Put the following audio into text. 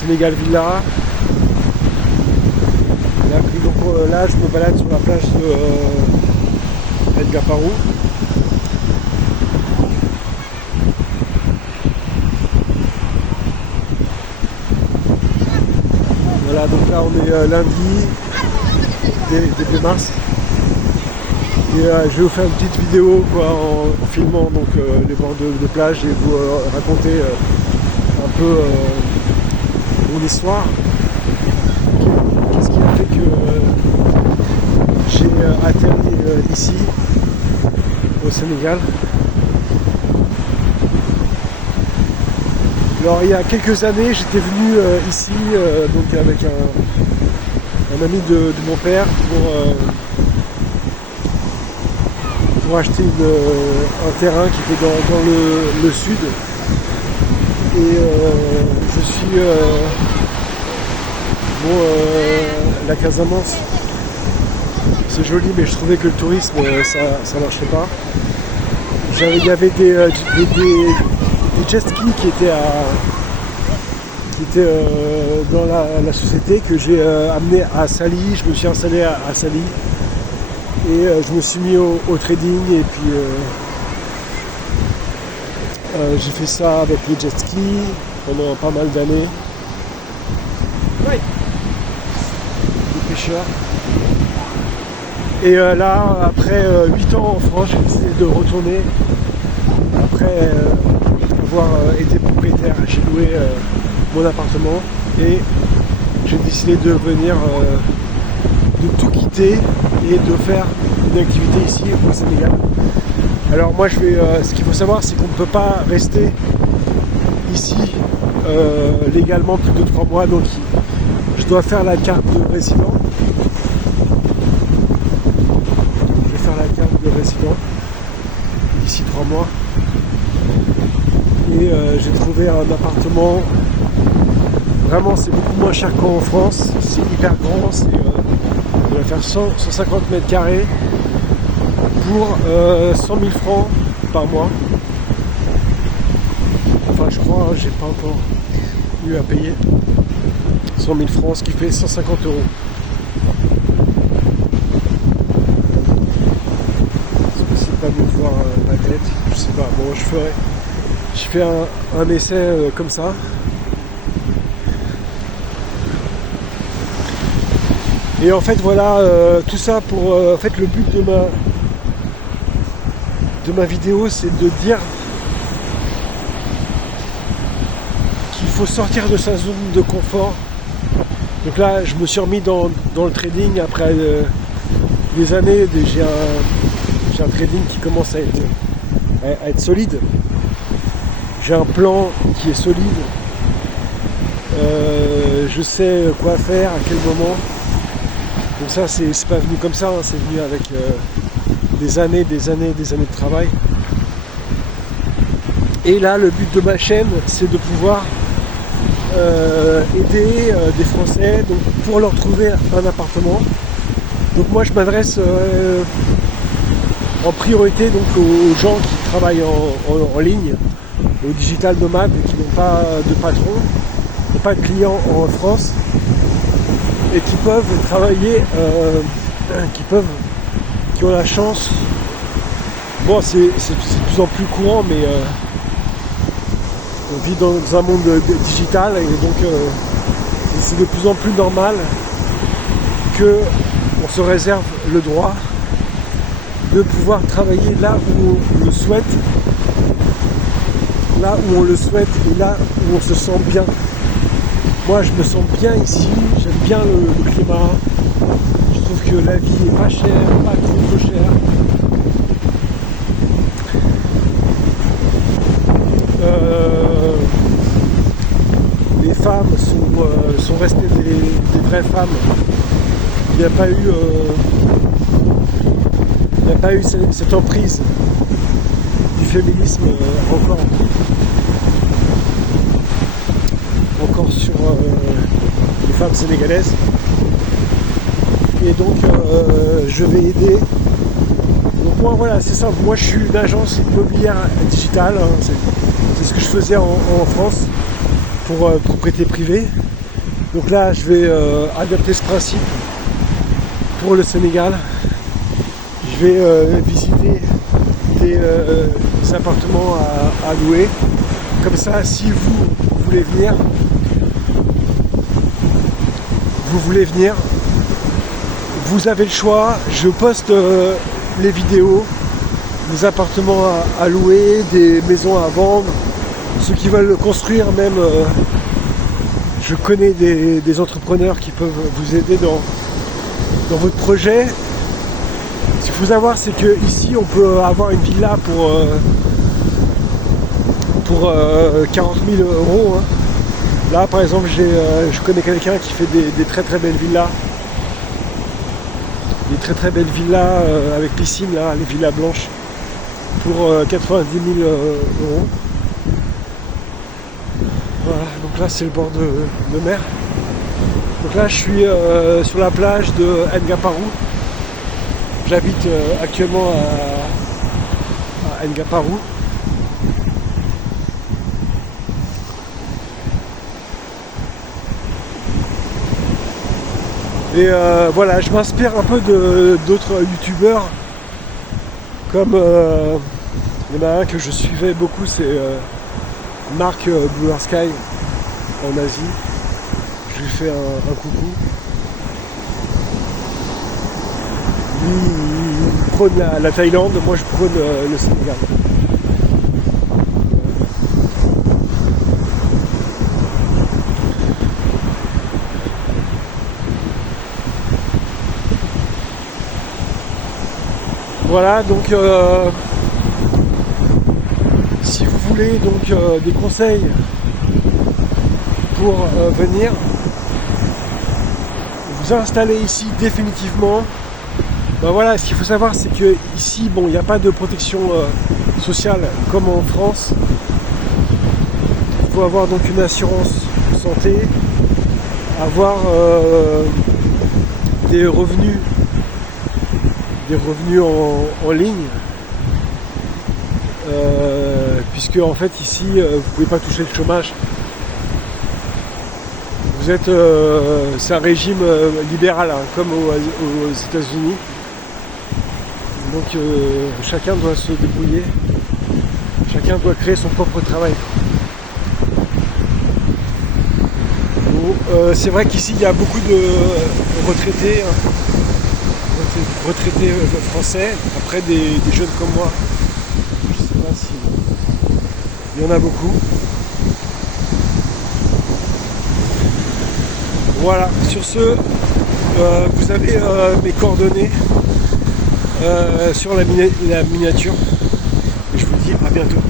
Sénégal Villa. Donc là, je me balade sur la plage de El Gaparou. Voilà, donc là on est lundi, début mars. Et je vais vous faire une petite vidéo quoi, en filmant donc, les bords de plage et vous raconter un peu mon histoire. Qu'est-ce qui a fait que j'ai atterri ici, au Sénégal. Alors il y a quelques années, j'étais venu ici donc avec un ami de mon père pour acheter un terrain qui était dans le sud. Et je suis la Casamance, c'est joli, mais je trouvais que le tourisme ça marchait pas. Il y avait des jet skis qui étaient dans la société que j'ai amené à Sali. Je me suis installé à Sali et je me suis mis au trading et puis j'ai fait ça avec les jet skis pendant pas mal d'années. Oui. Les pêcheurs. Et là, après 8 ans en France, j'ai décidé de retourner. Après avoir été propriétaire, j'ai loué mon appartement et j'ai décidé de venir, de tout quitter et de faire une activité ici au Sénégal. Alors moi ce qu'il faut savoir, c'est qu'on ne peut pas rester ici légalement plus de 3 mois, donc je dois faire la carte de résident. Je vais faire la carte de résident d'ici 3 mois. Et j'ai trouvé un appartement, vraiment c'est beaucoup moins cher qu'en France, c'est hyper grand, il va faire 150 mètres carrés pour 100 000 francs par mois. Enfin je crois, hein, j'ai pas encore eu à payer 100 000 francs, ce qui fait 150 €. C'est possible pas de me voir la tête, je sais pas, bon je fais un essai comme ça. Et en fait voilà, tout ça pour en fait le but de ma vidéo, c'est de dire qu'il faut sortir de sa zone de confort. Donc là je me suis remis dans le trading après des années, j'ai un trading qui commence à être solide. J'ai un plan qui est solide, je sais quoi faire, à quel moment. Donc ça c'est pas venu comme ça, hein, c'est venu avec des années de travail. Et là le but de ma chaîne, c'est de pouvoir aider des Français donc, pour leur trouver un appartement. Donc moi je m'adresse en priorité donc, aux gens qui travaillent en ligne, aux digital nomades qui n'ont pas de patron, qui n'ont pas de clients en France et qui peuvent travailler, qui ont la chance. Bon, c'est de plus en plus courant, mais on vit dans un monde digital et donc c'est de plus en plus normal qu'on se réserve le droit de pouvoir travailler là où on le souhaite, et là où on se sent bien. Moi je me sens bien ici, j'aime bien le climat, je trouve que la vie est pas chère, pas trop chère. Les femmes sont restées des vraies femmes. Il n'y a pas eu cette emprise du féminisme encore sur les femmes sénégalaises. Et donc je vais aider. Donc moi voilà, c'est ça. Moi je suis une agence immobilière digitale. Hein, c'est ce que je faisais en France pour propriété privée. Donc là, je vais adapter ce principe pour le Sénégal. Je vais visiter des appartements à louer. Comme ça, si vous voulez venir, vous avez le choix. Je poste les vidéos des appartements à louer, des maisons à vendre, ceux qui veulent construire même. Je connais des entrepreneurs qui peuvent vous aider dans votre projet. Ce qu'il faut savoir, c'est que ici on peut avoir une villa pour 40 000 euros. Hein. Là par exemple je connais quelqu'un qui fait des très très belles villas. Des très très belles villas avec piscine, là, les villas blanches, pour 90 000 euros. Voilà, donc là c'est le bord de mer. Donc là je suis sur la plage de Ngaparou. J'habite actuellement à Ngaparou. Et voilà, je m'inspire un peu d'autres youtubeurs, comme il y en a un que je suivais beaucoup, c'est Marc Blue Sky en Asie. Je lui fais un coucou. Lui il prône la Thaïlande, moi je prône le Sénégal. Voilà, donc si vous voulez donc des conseils pour venir vous installer ici définitivement, ben voilà, ce qu'il faut savoir, c'est que ici, bon, il n'y a pas de protection sociale comme en France. Il faut avoir donc une assurance santé, avoir des revenus en ligne, puisque en fait ici vous pouvez pas toucher le chômage. Vous êtes, c'est un régime libéral, hein, comme aux États-Unis. Donc chacun doit se débrouiller, chacun doit créer son propre travail. Bon, c'est vrai qu'ici il y a beaucoup de retraités. Hein, retraités français, après des jeunes comme moi, je sais pas si il y en a beaucoup. Voilà, sur ce, vous avez mes coordonnées sur la miniature, et je vous dis à bientôt.